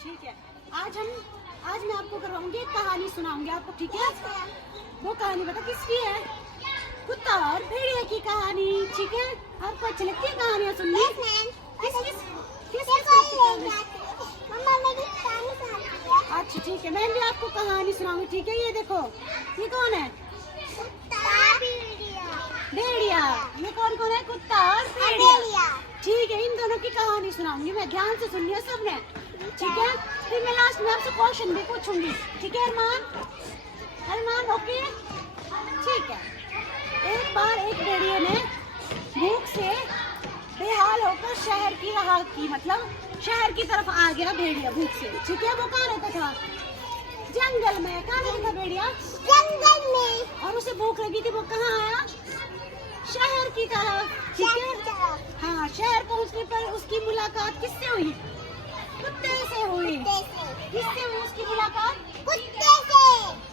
ठीक है। आज मैं आपको करवाऊंगी, एक कहानी सुनाऊंगी आपको, ठीक है? वो कहानी बता किसकी है? कुत्ता और भेड़िया की कहानी, ठीक है? आपको अच्छी लगती है कहानियाँ सुननी? अच्छा ठीक है, मैं भी आपको कहानी सुनाऊंगी, ठीक है? ये देखो, ये कौन है? भेड़िया। ये कौन कौन है? कुत्ता और भेड़िया। ठीक है, इन दोनों की कहानी सुनाऊंगी मैं, ध्यान से सुनिए सबने, ठीक है? फिर मैं लास्ट में आपसे क्वेश्चन भी पूछूंगी, ठीक है अरमान? अरमान ओके? ठीक है। एक बार एक भेड़िए ने भूख से बेहाल होकर शहर की राह की, मतलब शहर की तरफ आ गया भेड़िया भूख से, ठीक है? वो कहाँ रहता था? जंगल में। कहाँ रहता था भेड़िया? जंगल में। और उसे भूख लगी थी, वो कहाँ आया? शहर की तरफ, ठीक है? हाँ, शहर पहुँचने पर उसकी मुलाकात किससे हुई? कुत्ते से हुई। किससे हुई उसकी मुलाकात? कुत्ते से।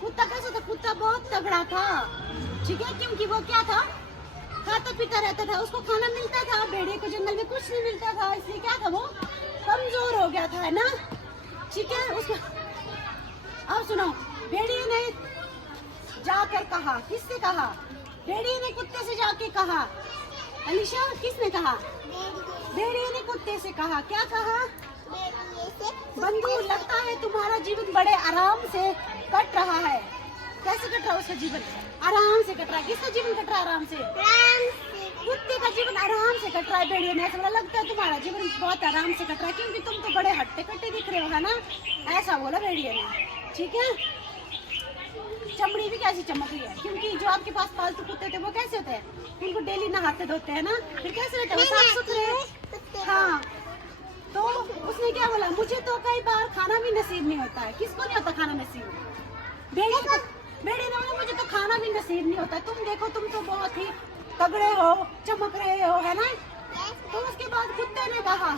कुत्ता कैसा था? कुत्ता बहुत तगड़ा था, ठीक है? क्योंकि वो क्या था? खाता पीता रहता था, उसको खाना मिलता था। भेड़िए को जंगल में कुछ नहीं मिलता था, इसलिए क्या था? वो कमजोर हो गया था, है ना? ठीक है। उसको अब सुनो, भेड़िए ने जाकर कहा, किससे कहा? भेड़िए ने कुत्ते से जाके कहा। अलीशा, किसने कहा? भेड़िए ने कुत्ते से कहा। क्या कहा? बंधु, लगता है तुम्हारा जीवन बड़े आराम से कट रहा है। कैसे कट रहा है उसका जीवन? आराम से कट रहा है। किसका जीवन कट रहा है आराम से? कुत्ते का जीवन आराम से कट रहा है। भेड़िए ने ऐसा बोला, लगता है तुम्हारा जीवन बहुत आराम से कट रहा है क्योंकि तुम तो बड़े हट्टे कट्टे दिख रहे हो, है ना? ऐसा बोला भेड़िए ने, ठीक है? चमड़ी भी कैसी चमक रही है, क्योंकि जो आपके पास पालतू कुत्ते थे वो कैसे होते हैं? उनको डेली नहाते धोते हैं ना, फिर कैसे रहते हैं? साफ सुथरे। हाँ, तो उसने क्या बोला? मुझे तो कई बार खाना भी नसीब नहीं होता है। किसको नहीं होता खाना नसीब? भेड़िए ने बोला, मुझे तो खाना भी नसीब नहीं होता। तुम देखो, तुम तो बहुत ही तगड़े हो, चमक रहे हो, है ना? तो उसके बाद कुत्ते ने कहा,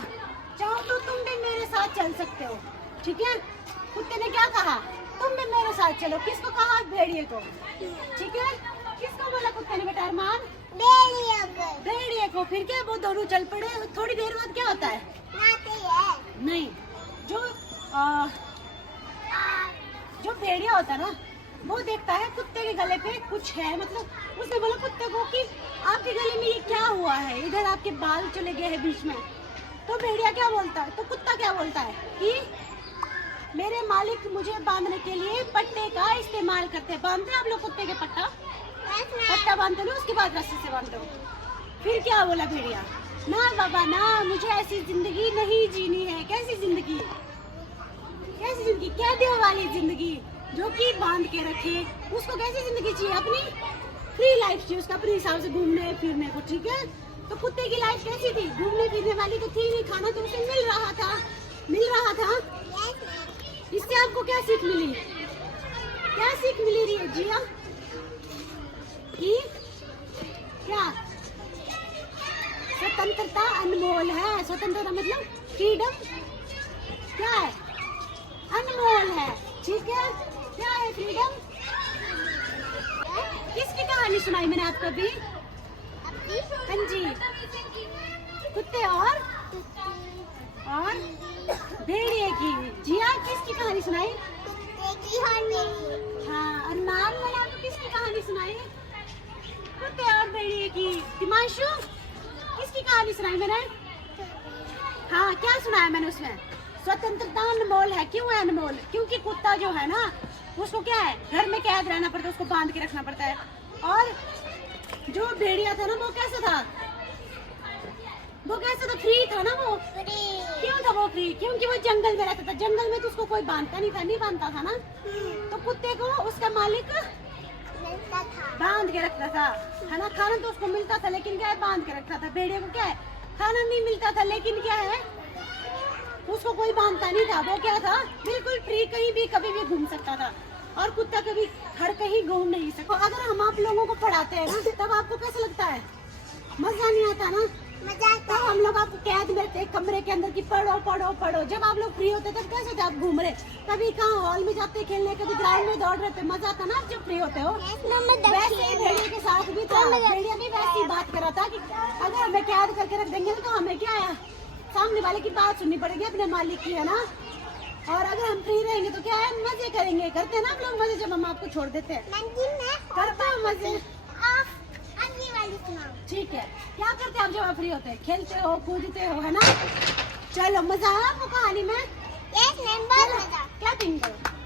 चाहो तो तुम भी मेरे साथ चल सकते हो, ठीक है? कुत्ते ने क्या कहा? तुम भी मेरे साथ चलो। किसको कहा? भेड़िए को, ठीक है? किसको बोला कुत्ते ने बेटा अरमान? भेड़िए को। फिर क्या, वो दोनों चल पड़े। थोड़ी देर बाद क्या होता है? नहीं, जो भेड़िया होता है ना, वो देखता है कुत्ते के गले पे कुछ है, मतलब उसने बोला कुत्ते को कि आपके गले में ये क्या हुआ है? इधर आपके बाल चले गए हैं बीच में। तो भेड़िया क्या बोलता है? तो कुत्ता क्या बोलता है कि मेरे मालिक मुझे बांधने के लिए पट्टे का इस्तेमाल करते हैं। बांधते हैं आप लोग कुत्ते के पट्टा बांधते हो, उसके बाद रस्सी से बांधते हो। फिर क्या बोला भेड़िया? ना बाबा ना, मुझे ऐसी जिंदगी नहीं जीनी है। कैसी जिंदगी? कैसी जिंदगी? कैदियों वाली जिंदगी, जो कि बांध के रखे। उसको कैसी जिंदगी चाहिए? अपनी फ्री लाइफ चाहिए उसका, अपने हिसाब से घूमने फिरने को, ठीक है? तो कुत्ते की लाइफ कैसी थी? घूमने फिरने वाली तो थी नहीं, खाना तो उसे मिल रहा था। इससे आपको क्या सीख मिली? क्या सीख मिली रही है जिया? कि क्या? स्वतंत्रता अनमोल है। स्वतंत्रता मतलब फ्रीडम क्या है? अनमोल है, ठीक है? क्या है फ्रीडम? किसकी कहानी सुनाई मैंने आपको अभी? हाँ जी, कुत्ते और भेड़िए की। जिया, किसकी कहानी सुनाई? हाँ, अरमान, मैंने आपको किसकी कहानी सुनाई? कुत्ते और भेड़िए की। दिमांशु, किसकी कहानी सुनाई मैंने? हाँ, क्या सुनाया मैंने उसमें? स्वतंत्रता अनमोल है। क्यों है अनमोल? क्योंकि कुत्ता जो है ना, उसको क्या है, घर में कैद रहना पड़ता है, उसको बांध के रखना पड़ता है। और जो भेड़िया था ना, वो कैसा था? फ्री था ना वो। क्यों था वो फ्री? क्योंकि वो जंगल में रहता था। जंगल में तो उसको कोई बांधता नहीं बांधता था ना। तो कुत्ते को उसका मालिक बांध के रखता था, है ना? खाना तो उसको मिलता था, लेकिन क्या है, बांध के रखता था। भेड़िए को क्या है, खाना नहीं मिलता था, लेकिन क्या है, उसको कोई बांधता नहीं था। वो क्या था, बिल्कुल फ्री, कहीं भी कभी भी घूम सकता था। और कुत्ता कभी हर कहीं घूम नहीं सकता। तो अगर हम आप लोगों को पढ़ाते हैं ना, तब आपको कैसा लगता है? मजा नहीं आता ना? तो हम लोग आपको कैद में रखते कमरे के अंदर की पढ़ो। जब आप लोग फ्री होते तब कैसे थे आप घूम रहे? कभी कहाँ हॉल में जाते खेलने, कभी ग्राउंड में दौड़ रहे थे। मजा आता ना आप जब फ्री होते हो। वैसे ही भेड़िए के साथ भी था। भेड़िया भी वैसी बात कर रहा था कि अगर हमें कैद करके रख देंगे तो हमें क्या है, सामने वाले की बात सुननी पड़ेगी, अपने मालिक की, है ना? और अगर हम फ्री रहेंगे तो क्या है, मजे करेंगे। करते हैं ना हम लोग मजे जब हम आपको छोड़ देते हैं। करते हैं मजे। ठीक है, क्या करते हैं आप जब आप फ्री होते हैं? खेलते हो, कूदते हो, है ना? चलो, मजा आया आपको कहानी में? क्या थिंक करो?